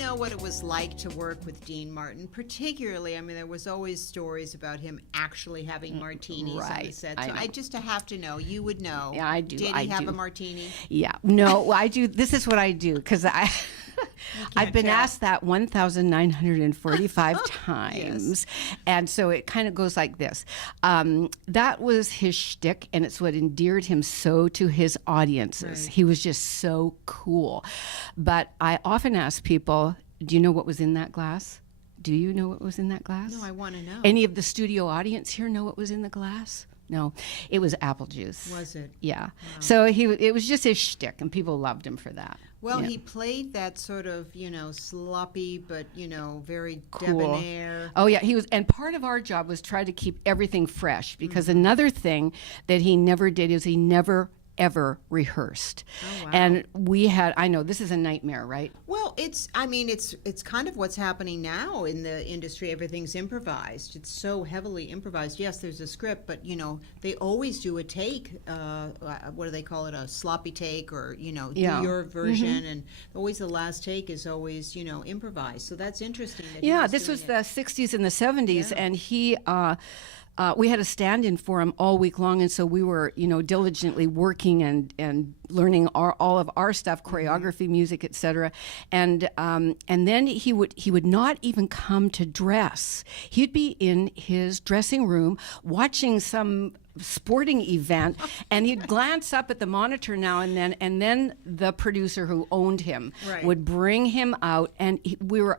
know what it was like to work with Dean Martin? Particularly, I mean, there was always stories about him actually having martinis on the set. So I just have to know. You would know. Yeah, I do. Did he have a martini? Yeah. No, I do. This is what I do because I've been asked that 1,945 times. Yes. And so it kind of goes like this. That was his shtick, and it's what endeared him so to his audiences. Right. He was just so cool. But I often ask people, do you know what was in that glass? Do you know what was in that glass? No, I want to know. Any of the studio audience here know what was in the glass? No, it was apple juice. Was it? Yeah. Wow. So it was just his shtick, and people loved him for that. Well, Yeah. he played that sort of, sloppy, but, very Cool. debonair. Oh, yeah, he was. And part of our job was try to keep everything fresh, because another thing that he never did is he never, ever rehearsed. Oh, wow. And we had, I know, this is a nightmare, right? Well, it's kind of what's happening now in the industry. Everything's improvised. It's so heavily improvised. Yes, there's a script, but they always do a take. What do they call it? A sloppy take, or Yeah. do your version, and always the last take is always improvised. So that's interesting. That he Yeah, was this doing was it. the 60s and the 70s, Yeah. and he, we had a stand-in for him all week long, and so we were, diligently working and learning all of our stuff, choreography, music, etc. And then he would not even come to dress. He'd be in his dressing room watching some sporting event, and he'd glance up at the monitor now and then the producer who owned him Right. would bring him out, and we were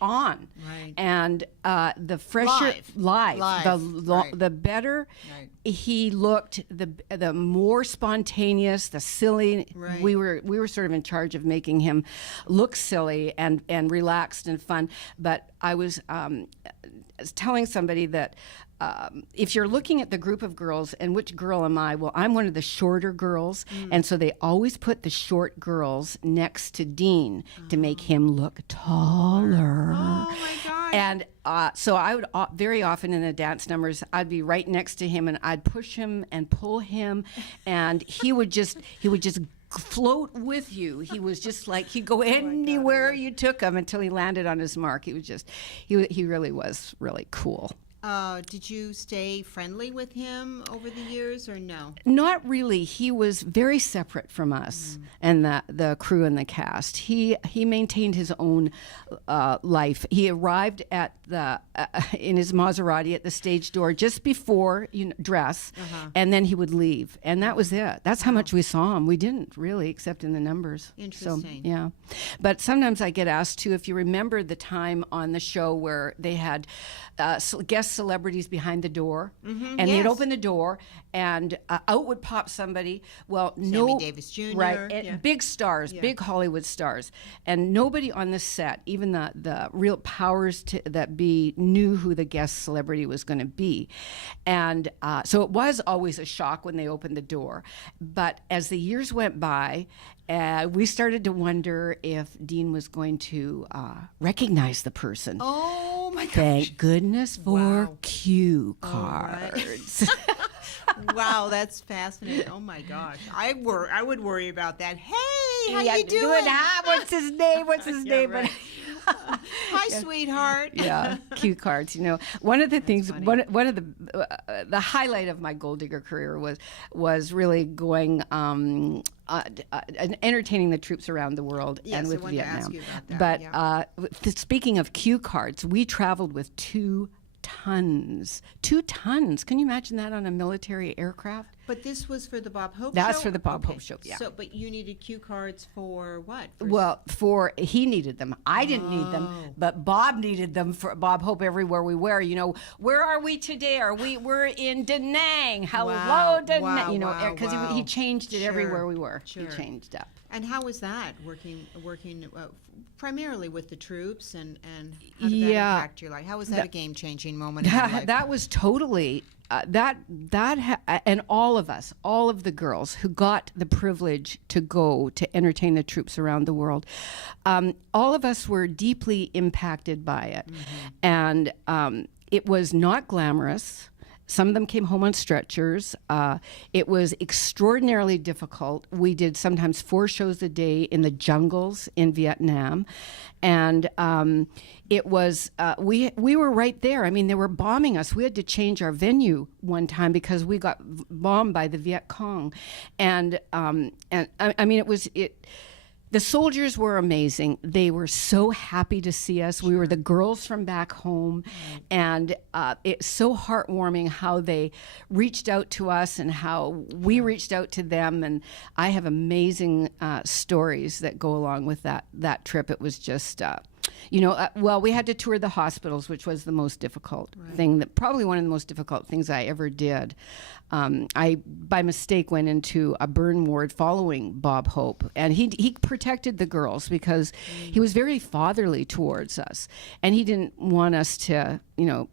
on. Right. And the fresher Live. Right. the better Right. he looked, the more spontaneous, the silly. Right. We were sort of in charge of making him look silly and relaxed and fun. But I was telling somebody that if you're looking at the group of girls, and which girl am I? Well, I'm one of the shorter girls, and so they always put the short girls next to Dean to make him look taller. Oh my God. And so I would very often in the dance numbers, I'd be right next to him, and I'd push him and pull him, and he would just float with you. He was just like, he'd go anywhere you took him until he landed on his mark. He was just, he really was really cool. Did you stay friendly with him over the years, or no? Not really. He was very separate from us and the crew and the cast. He maintained his own life. He arrived at in his Maserati at the stage door just before dress, and then he would leave, and that was it. That's how much we saw him. We didn't really, except in the numbers. Interesting. So, yeah, but sometimes I get asked too, if you remember the time on the show where they had guest celebrities behind the door, and they'd yes. open the door, and out would pop somebody. Well, Sammy Davis Jr. right? And Yeah. big stars, big Hollywood stars, and nobody on the set, even the real powers that be, knew who the guest celebrity was going to be, and so it was always a shock when they opened the door. But as the years went by, we started to wonder if Dean was going to recognize the person. Oh my gosh. Thank goodness for Wow. cue Oh, cards. Wow, that's fascinating. Oh my gosh, I would worry about that. Hey, how you doing? What's his name? What's his Yeah, name? right. Hi, sweetheart. Yeah, cue cards. One of the things, funny. one of the highlight of my Gold Digger career was really going entertaining the troops around the world, Yes, and I with wanted to Vietnam. ask you about that, But speaking of cue cards, we traveled with 2 tons. 2 tons. Can you imagine that on a military aircraft? But this was for the Bob Hope show? That's for the Bob Hope show, yeah. So, but you needed cue cards for what? Well, he needed them. I didn't need them, but Bob needed them for Bob Hope everywhere we were. Where are we today? We're in Da Nang. Hello, Wow, Da wow, Nang. wow, Because wow. he changed it Sure, everywhere we were. sure. He changed up. And how was that working primarily with the troops, and how did that impact your life? How was that a game-changing moment in your life? That was totally and all of the girls who got the privilege to go to entertain the troops around the world, all of us were deeply impacted by it, and it was not glamorous. some of them came home on stretchers. It was extraordinarily difficult. We did sometimes 4 shows a day in the jungles in Vietnam. And it was, we were right there. I mean, they were bombing us. We had to change our venue one time because we got bombed by the Viet Cong. And I mean, the soldiers were amazing. They were so happy to see us. We were the girls from back home. And it's so heartwarming how they reached out to us and how we reached out to them. And I have amazing stories that go along with that trip. It was just... well, we had to tour the hospitals, which was the most difficult thing, probably one of the most difficult things I ever did. I, by mistake, went into a burn ward following Bob Hope, and he protected the girls because he was very fatherly towards us, and he didn't want us to,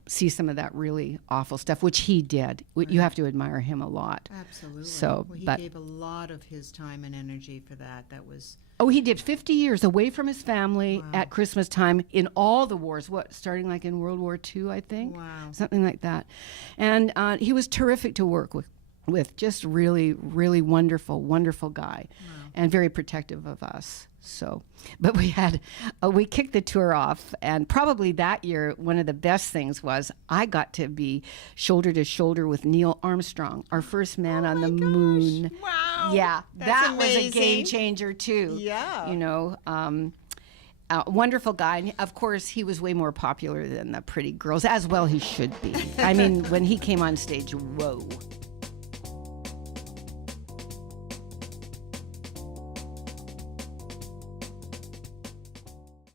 see some of that really awful stuff, which he did. You have to admire him a lot. Absolutely. So, he gave a lot of his time and energy for that. That was... Oh, he did 50 years away from his family at Christmas time in all the wars, starting like in World War II, I think? Wow. Something like that. And he was terrific to work with, just really, really wonderful, wonderful guy, and very protective of us. So, but we kicked the tour off, and probably that year, one of the best things was I got to be shoulder to shoulder with Neil Armstrong, our first man on the moon. Wow. Yeah, That's that was a amazing. game changer too. Yeah. Wonderful guy. And of course, he was way more popular than the pretty girls, as well he should be. I mean, when he came on stage, whoa.